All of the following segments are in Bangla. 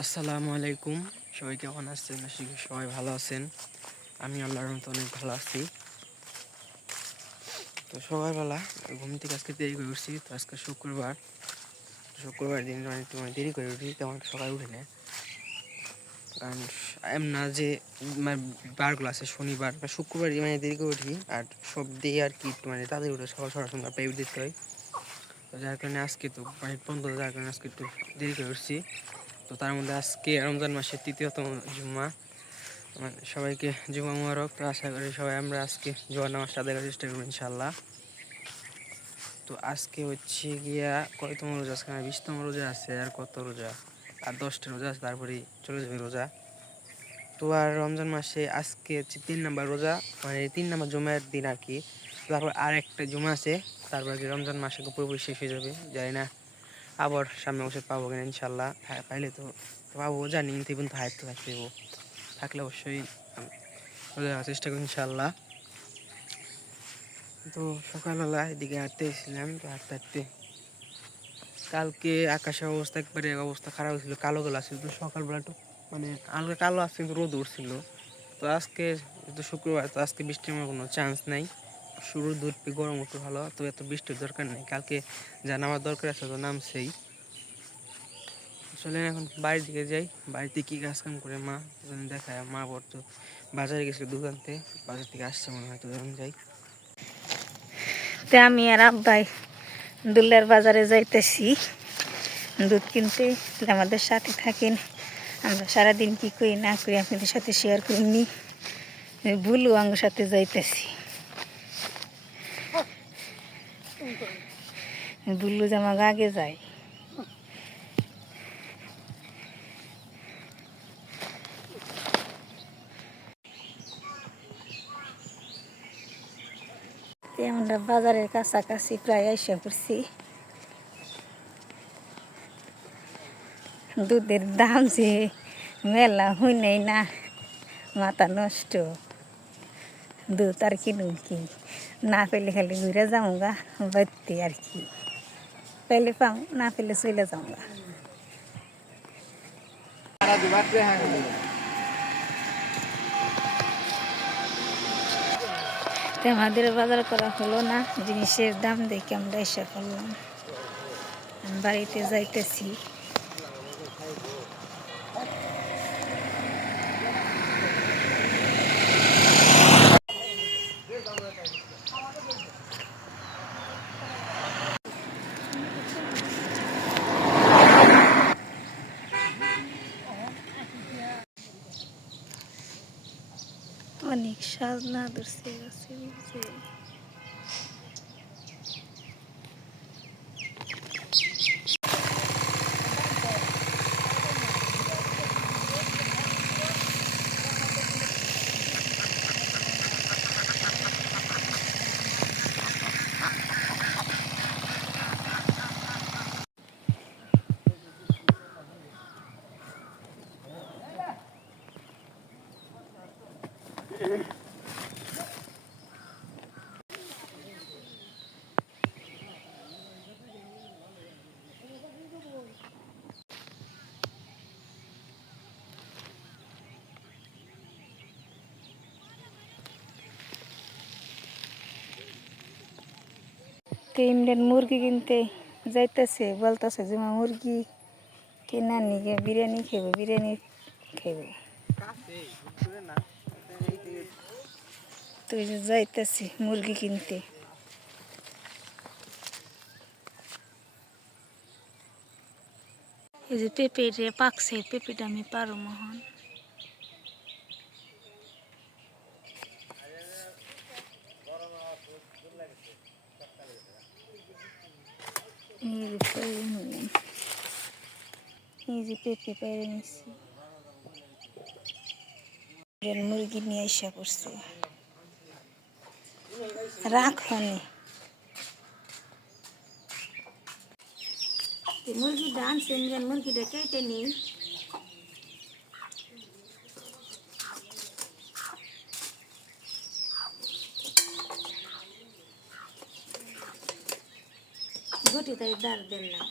আসসালামু আলাইকুম। সবাই কেমন আছেন? আশা করি সবাই ভালো আছেন। আমি আল্লাহর রহমতে অনেক ভালো আছি। তো সকালবেলা ঘুম থেকে আজকে দেরি করে উঠছি। তো আজকে শুক্রবার দিন একটু দেরি করে উঠি, তেমন সকালে উঠি না। কারণ না যে বারগুলো আছে শনিবার বা শুক্রবার দেরি করে উঠি, আর সব দিয়ে আর কি একটু তাদের উঠে সকাল সকাল পেয়ে দিতে হয়। তো যার কারণে আজকে তো বন্ধ, যার কারণে আজকে একটু দেরি করে উঠছি। তো তার মধ্যে আজকে রমজান মাসের তৃতীয়তম জুম্মা, সবাইকে জুমা মুবারক। তো আশা করি সবাই আমরা আজকে জুমার নামাজটা আদায় করার চেষ্টা করবো ইনশাল্লাহ। তো আজকে হচ্ছে গিয়া কয়তম রোজা? আজকে 20তম রোজা আছে, আর কত রোজা? আর 10টা রোজা আছে, তারপরে চলে যাবে রোজা। তো আর রমজান মাসে আজকে হচ্ছে 3 নম্বর রোজা, 3 নম্বর জুমার দিন আর কি। তারপর আর একটা জুমা আছে, তারপর কি রমজান মাসে পুরোপুরি শেষ হয়ে যাবে। জানি না আবার সামনে বছর পাবো কিনা, ইনশাল্লাহ পাইলে তো পাবো, জানি কিন্তু কিন্তু হায়াত তো থাকলে অবশ্যই চেষ্টা করি ইনশাল্লাহ। তো সকালবেলা এদিকে হাঁটতে এসেছিলাম। তো হাঁটতে হাঁটতে কালকে আকাশের অবস্থা একবারে অবস্থা খারাপ হয়েছিল, কালো কালো আসছিল। তো সকালবেলা একটু হালকা কালো আসছে, কিন্তু রোদ উঠছিল। তো আজকে যেহেতু শুক্রবার, তো আজকে বৃষ্টির কোনো চান্স নাই। শুরু দুধ গরম একটু ভালো, তো এত বৃষ্টির দরকার নেই। কালকে যা নামার দরকার আছে তো নামছেই। চলেন এখন বাড়ির দিকে যাই। বাড়িতে কী কাজ কাম করে মা দেখায়। মা বর তো বাজারে গেছিল দুধ আনতে, বাজার থেকে আসছে মনে হয়। তো যখন যাই, তো আমি আর আব্বাই দুলের বাজারে যাইতেছি দুধ কিনতে। আমাদের সাথে থাকেন, আমরা সারাদিন কি করি না করি আপনাদের সাথে শেয়ার করিনি। ভুলু আমার সাথে যাইতেছি। ভুলু যে আমার আগে যায়। আমরা বাজারের কাছাকাছি প্রায় এসে পড়ছি। দুধের দাম যে মেলা হই নাই না, মাথা নষ্ট। দুধ আর কিনুন কি, না পেলে খালি ঘুরে যাবো গা বাড়তে আর কি। পেলে পাও, না পেলে চলে যাবো গা। আমাদের বাজার করা হলো না, জিনিসের দাম দেখে আমরা এসে করলাম। বাড়িতে যাইতেছি। অনেক সাজনা ধরছে গাছে। তো ইমরান মুরগি কিনতে যাইতেছে, বলতেছে যে মা মুরগি কিনা নিয়ে বিরিয়ানি খেব, বিরিয়ানি খেব। তো যাইতেছি মুরগি কিনতে। এই যে পেঁপে পাকছে, পেঁপেটা আমি পারো মহন। এই যে পেঁপে পেরে নিচ্ছি, মুরগি নিয়ে এসে পড়ছে। রাখনি মুরগি ডান সেমরান মুরগিটা কেটে নিই। ঘটি তাই দাঁড় দেন না।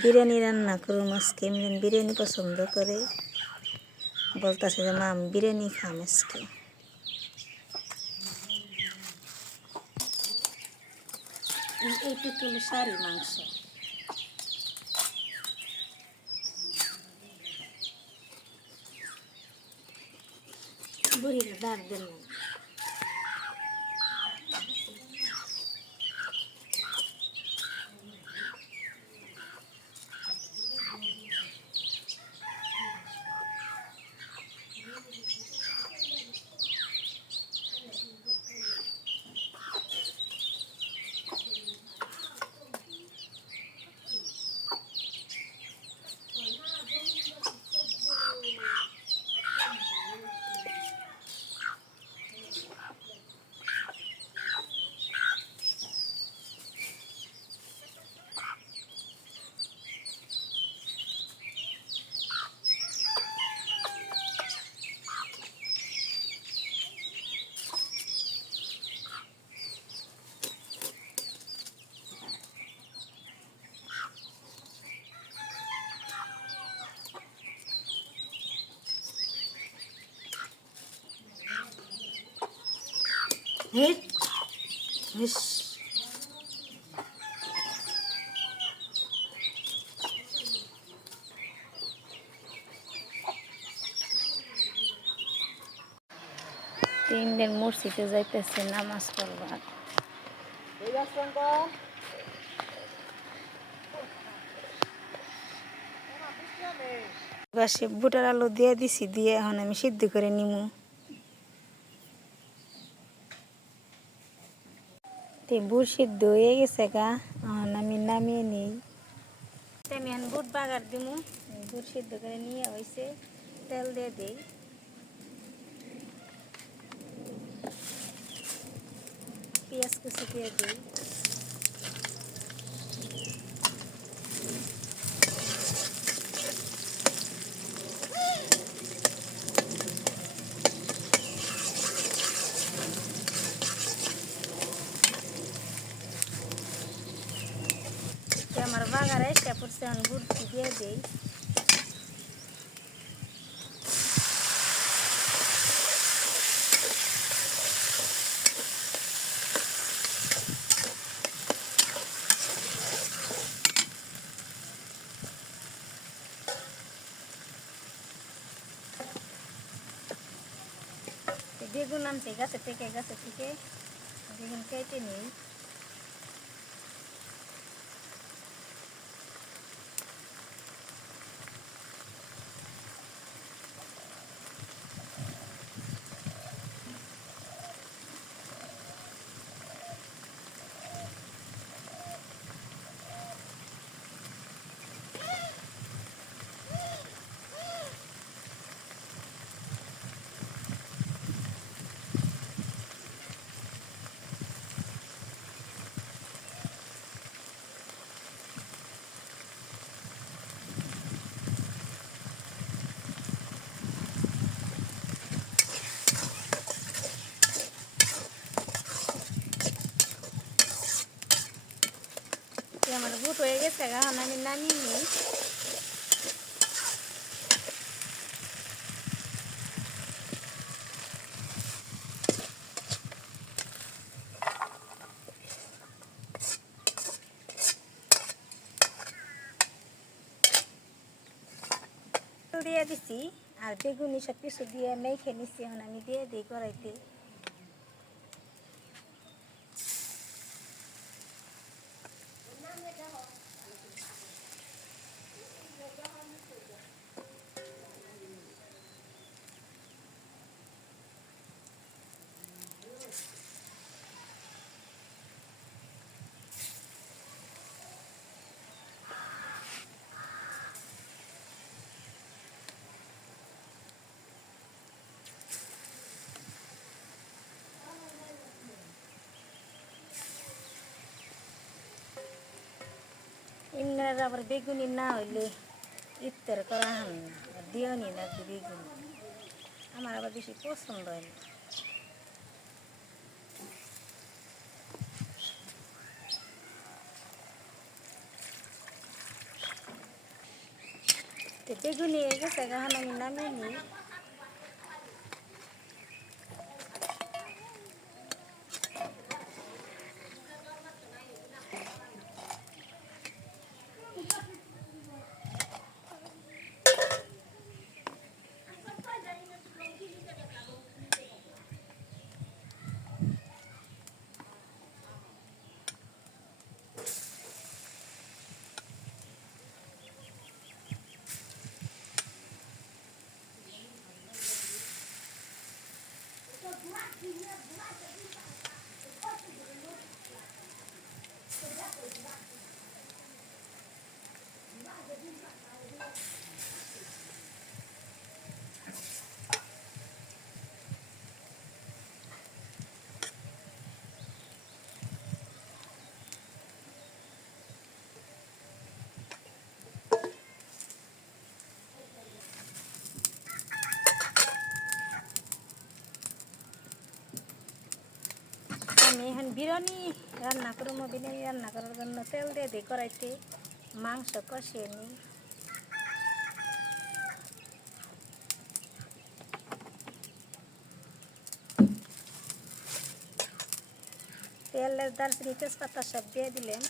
বিরিয়ানি রান্না করুম আজকে। এমনি বিরিয়ানি পছন্দ করে, বলতেছে যে মা আমি বিরিয়ানি খাম আজকে। এইটুকু সারি মাংস, বুড়িরা দাঁড় দেন না। হেট হেস। তিনদের মসজিদে যাইতেছে নামাজ পড়বার। বাসে বুটার আলু দিয়ে দিছি, দিয়ে এখন আমি সিদ্ধ করে নিমু। বুট সিদ্ধ হয়ে গেছে গা, এখন আমি নামিয়ে নিই। আমি এখন বুট বাগার দিমু। বুট সিদ্ধ করে নিয়ে হয়েছে, তেল দিয়ে দিই। পেঁয়াজ কুচি দিয়ে দিই। আমার বাগারে এসে পড়ছে, এখন বুট দিয়ে দিই। বেগুন আনছে গাছে থেকে বেগুন কেটে নিই। আমার বুট হয়ে গেছে, এখন আমি নামিয়ে নিই। দিয়ে দিছি আর বেগুনি সব কিছু দিয়ে মেখে নিচ্ছি। এখন আমি দিয়ে দিই কড়াইতে। ইন্নার আবার বেগুনি না হইলে ইফতার করা হয় না, দিও নি না বেগুনি। আমার আবার বেশি পছন্দ হয় না। বেগুনি হয়ে গেছে, এখন আমি নামিয়ে নিই। আমি এখন বিরিয়ানি রান্না করবো। বিরিয়ানি রান্না করার জন্য তেল দিয়ে দিই কড়াইতে, মাংস কষিয়ে নিই। তেল, দারচিনি, তেজপাতা সব দিয়ে দিলেন।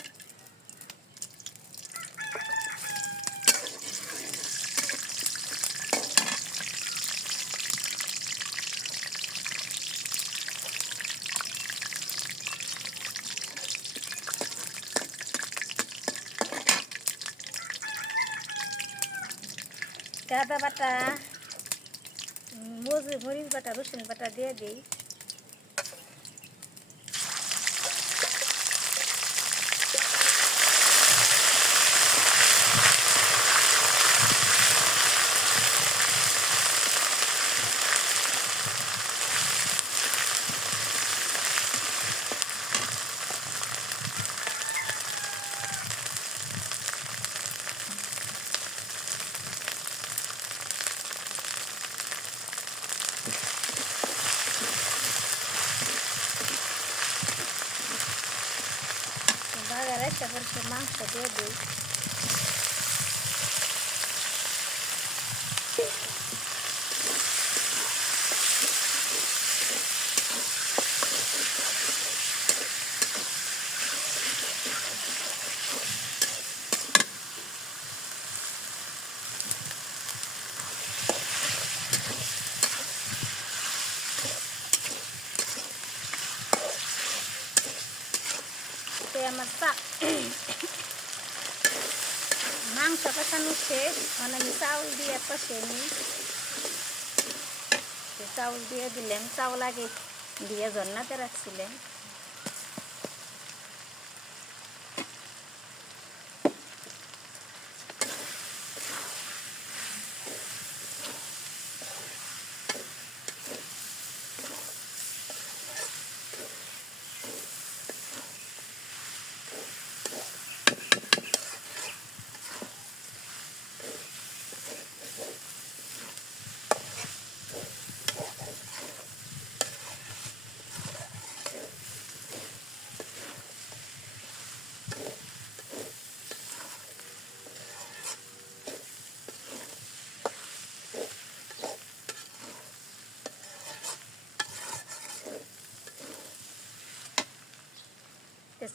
আদা বাটা, মরিচ বাটা, রসুন বাটা দিয়ে দিই। বাগারে তারপর মাংস দিয়ে দিই। আমার মাংস কষানো শেষ, এখন আমি চাউল দিয়ে কষে নিই। চাউল দিয়ে দিলাম, চাউল আগে দিয়ে জন্নাতে রাখছিলেন।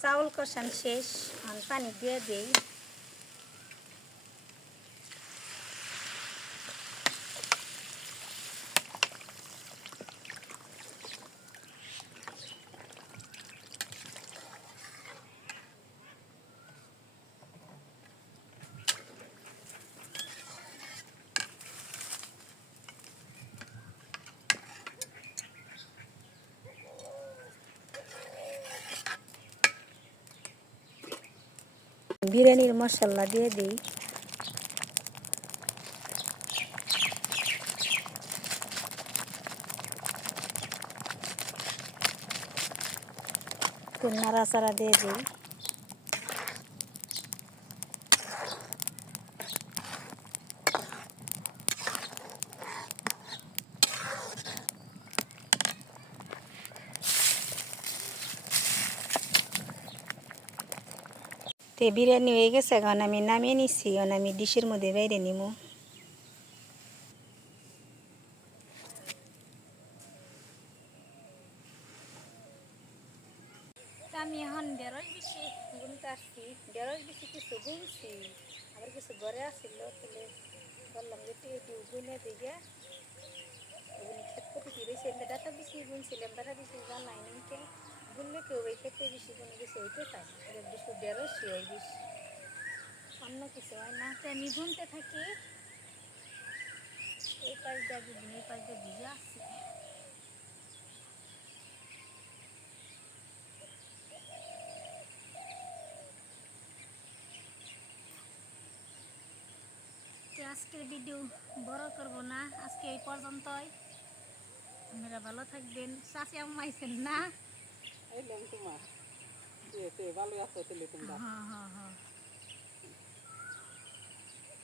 চাউল কষান শেষ, এখন পানি দিয়ে দিই। বিরিয়ানির মশলা দিয়ে দিই। নাড়াচাড়া দিয়ে দিই। বিরিয়ানি হয়ে গেছে, এখন আমি নামিয়ে নিচ্ছি। এখন আমি ডিশের মধ্যে বাইরে নিব। আমি এখন ঢেঁড়স বেশি গুনতে আসছি, ঢেঁড়স বেশি কিছু গুনছি, আবার কিছু ঘরে আসছিল, তাহলে বললাম যে একটু গুনে দিকে ক্ষেত করতে রয়েছে, ডাটা বেশি গুনছিলাম, ডাটা বেশি জানাই নিকে গুনলে কেউ এই ক্ষেত্রে বেশি কোনো কিছু হইতে চায় না, বেশি ঢেঁড়সই হয় বেশি, অন্য কিছু হয় না। তো আমি গুনতে থাকি, এই পাশ দিয়ে আগে এই পাশ দিয়ে ভিজে আসছি। আজকের ভিডিও বড় করব না, আজকে এই পর্যন্তই। আপনারা ভালো থাকবেন। চাচি আম্মা আইছেন না? এলাম তোমার ইয়েতে ভালো আছো তাহলে তোমরা হ্যাঁ হ্যাঁ হ্যাঁ,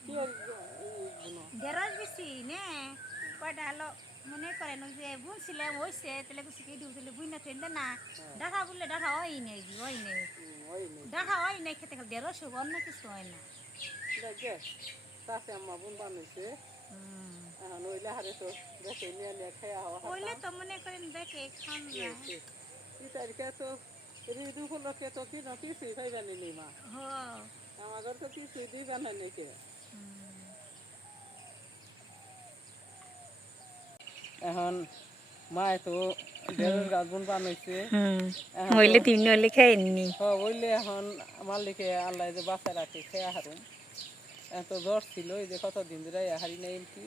কি আর বুনো ঢেঁড়স বেশি নে কয়টা হলো মনে করেন ওই যে বুনছিলাম হয়েছে, তাহলে কিছু কে দিও তাহলে বুঝনা ফেলবে না, ডাঠা বললে ডাঠা হয় নেই, হয় নেই, ওই নেই ডাঠা হয় নাই, খেতে খেতে ঢেঁড়স হোক, অন্য কিছু হয় না। দেখে চাষে আম্মা বোন বানাইছে এখন ওই লাহারে তো দেখে নিয়ে নিয়ে খেয়া হওয়া হইলে তো মনে করেন দেখে খান যায়। এই তারিখে তো ঋতু উপলক্ষে তো কি না কিছুই খাইবানি নি মা হ আমাদের তো কিছুই দিবা না নাকি এখন মায় তো ঢেঁড়স গাছ বোন বানাইছে হইলে তিন হইলে খাইনি। বললে এখন মালিকে আল্লাহ যে বাচ্চা রাখে খেয়া হারুম এত জ্বর ছিল এই যে কতদিন ধরে হারি নাই কি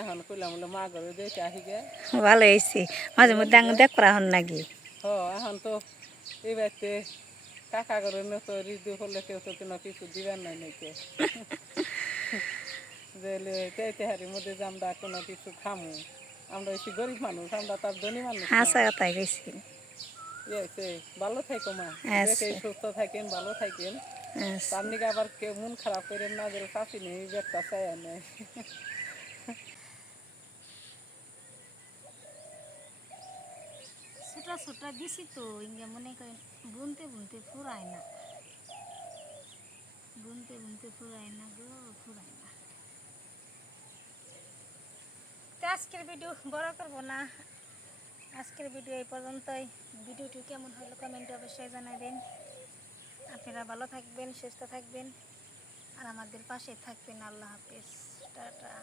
এখন কইলাম বলে মা ঘরে দেখে আহি গে ভালো হয়েছে, মাঝে মধ্যে আঙুল দেখ করা হন নাকি। এখন তো এই বাড়িতে কাকা ঘরে তো ঋতু হলে কেউ তো কোনো কিছু দিবেন নাই নাকি যে তেহারির মধ্যে যে আমরা কোনো কিছু খামু, আমরা বেশি গরিব মানুষ, আমরা তার ধনী মানুষ না। হাসা কথাই কইছি। ভালো থাকো মা, দেখে সুস্থ থাকেন, ভালো থাকেন, তার নিকে আবার কেউ মন খারাপ করেন না যে চাষি নেই একটা চাই নেই। ছোটা ছোটা দিছি তো ইঙ্গে মনে করেন বুনতে বুনতে ফুরায় না, বুনতে বুনতে ফুরায় না গো, ফুরায় না। তো আজকের ভিডিও বড় করবো না, আজকের ভিডিও এই পর্যন্তই। ভিডিওটি কেমন হলো কমেন্টে অবশ্যই জানাবেন। আপনারা ভালো থাকবেন, সুস্থ থাকবেন, আর আমাদের পাশে থাকবেন। আল্লাহ হাফেজ, টাটা।